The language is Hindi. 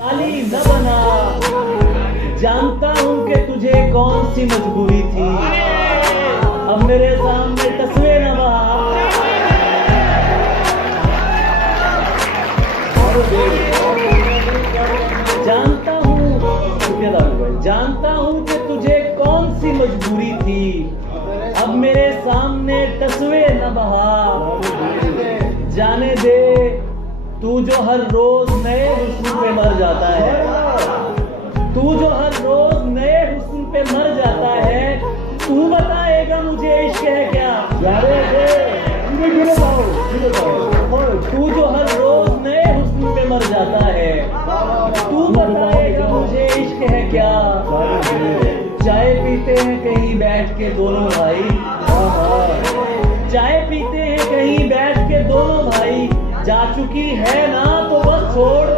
खाली न बना, जानता हूँ कि तुझे कौन सी मजबूरी थी, अब मेरे सामने तस्वीर न बहा। जानता हूँ कि तुझे कौन सी मजबूरी थी, अब मेरे सामने तस्वीर न बहा। जाने दे तू जो हर रोज नए हुस्न पे मर जाता है, तू जो हर रोज नए हुस्न पे मर जाता है, तू बताएगा मुझे इश्क है क्या। तू जो हर रोज नए हुस्न पे मर जाता है, तू बताएगा मुझे इश्क है क्या। चाय पीते हैं कहीं बैठ के दोनों भाई, चाय पीते हैं कहीं बैठ के दोनों भाई, जा चुकी है ना तो बस छोड़